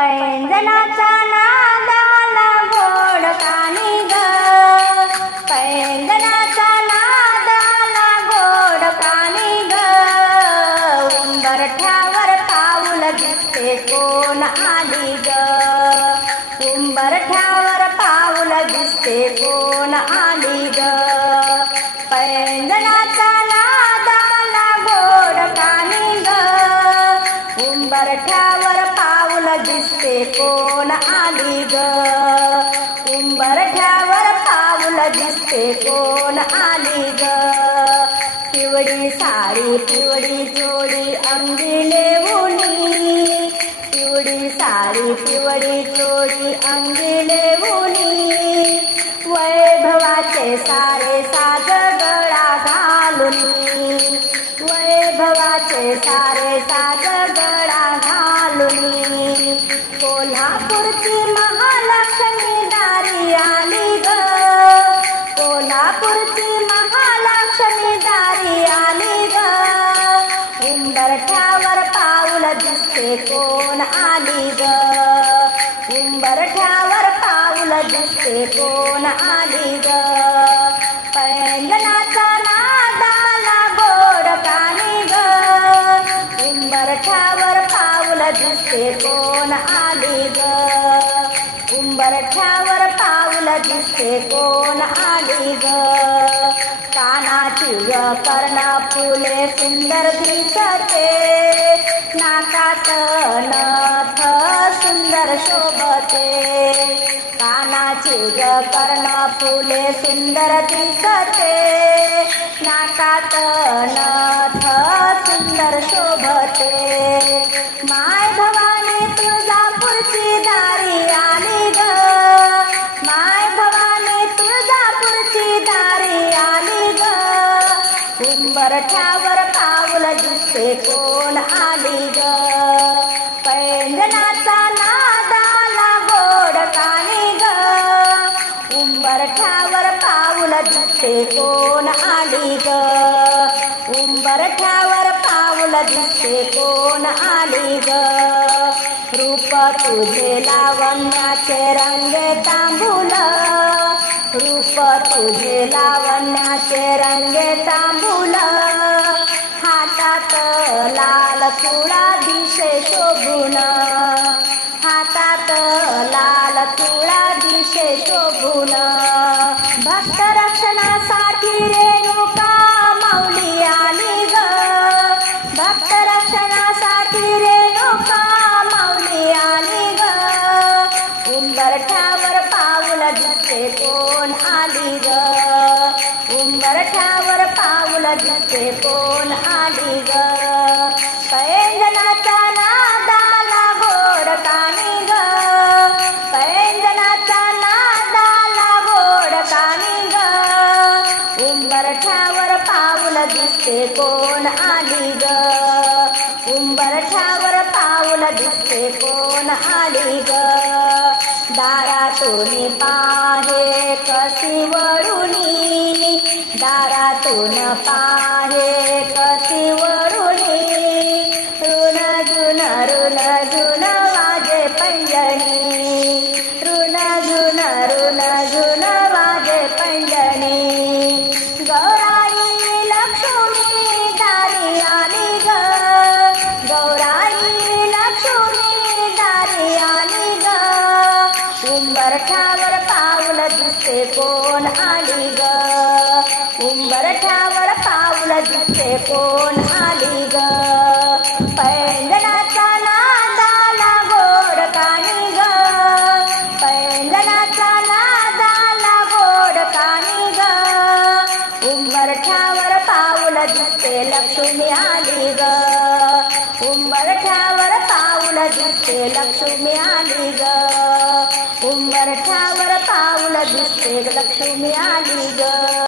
पैंजणाचा नाद आला गोड कानी ग, पैंजणाचा नाद आला गोड कानी ग. उंबरठ्यावर पाऊल दिसते कोण आली ग, उंबरठ्यावर पाऊल दिसते कोण आली ग. पैंजणाचा नाद आला गोड कानी ग, उंबरठ्यावर पाऊल दिसते कोण आली ग, उंबरठ्यावर पाऊल दिसते कोण आली ग. पिवळी साडी पिवळी जोडी अंगी लेऊनी, पिवळी साडी पिवळी जोडी अंगी लेऊनी. वैभवाचे सारे साज गळा घालुनी, वैभवाचे सारे साज गळा घालुनी. कोल्हापूरची महालक्ष्मी दारी आली ग, कोल्हापूरची महालक्ष्मी दारी आली ग. उंबरठ्यावर पाऊल दिसते कोण आली ग, उंबरठ्यावर पाऊल दिसते कोण आली ग. पैंजणाचा नाद आला गोड कानी ग, उंबरठ्यावर पाऊल दिसते कोण आली ग, उंबरठ्यावर पाऊल दिसते कोण आली ग. कानाची कर्णफुले सुंदर दिसते, नाकात नथ सुंदर शोभते. कानाची कर्णफुले सुंदर दिसते, नाकात नथ सुंदर शोभते. माय भवानी तुळजापूरची दारी आली ग, माय भवानी तुळजापूरची दारी आली ग. उंबरठ्यावर पाऊल दिसते कोण आली ग, पैंजणाचा नाद आला गोड कानी ग. उंबरठ्यावर पाऊल दिसते कोण आली ग, उंबरठ्यावर पाऊल दिसते कोण आली ग. रूप तुझे लावण्याचे रंग तांबूल, रूप तुझे लावण्याचे रंग तांबूल. हातात लाल तुळा दिशे शोभून, हातात लाल तुळा दिशे शोभून. भक्त रक्षणासाठी रेणुका माऊली आली ग, भक्त रक्षणासाठी रेणुका माऊली आली ग. उंबरठ्यावर पाऊल दिसते कोण आली ग, उंबरठ्यावर पाऊल दिसते कोण आली ग. पैंजणाचा नाद आला गोड कानी ग, पैंजणाचा नाद आला गोड कानी ग. उंबरठ्यावर पाऊल दिसते कोण आली ग, उंबरठ्यावर पाऊल दिसते कोण आली ग. दारातून पाहे कशी वरुणी, दारातून पाहे कशी वरुणी. ऋण झुन वाजे पैंजणी, ऋण झुन वाजे पैंजणी. गौराई लक्ष्मी दारी आली ग, गौराई लक्ष्मी दारी आली ग. उंबरठ्यावर पाऊल दिसते कोण आली ग, उंबरठ्यावर पाऊल दिसते कोण आली ग. पैंजणाचा नाद आला गोड कानी ग, पैंजणाचा नाद आला गोड कानी ग. उंबरठ्यावर पाऊल दिसते लक्ष्मी आली ग, उंबरठ्यावर पाऊल दिसते लक्ष्मी आली ग. उंबरठ्यावर पाऊल दिसते लक्ष्मी आली ग.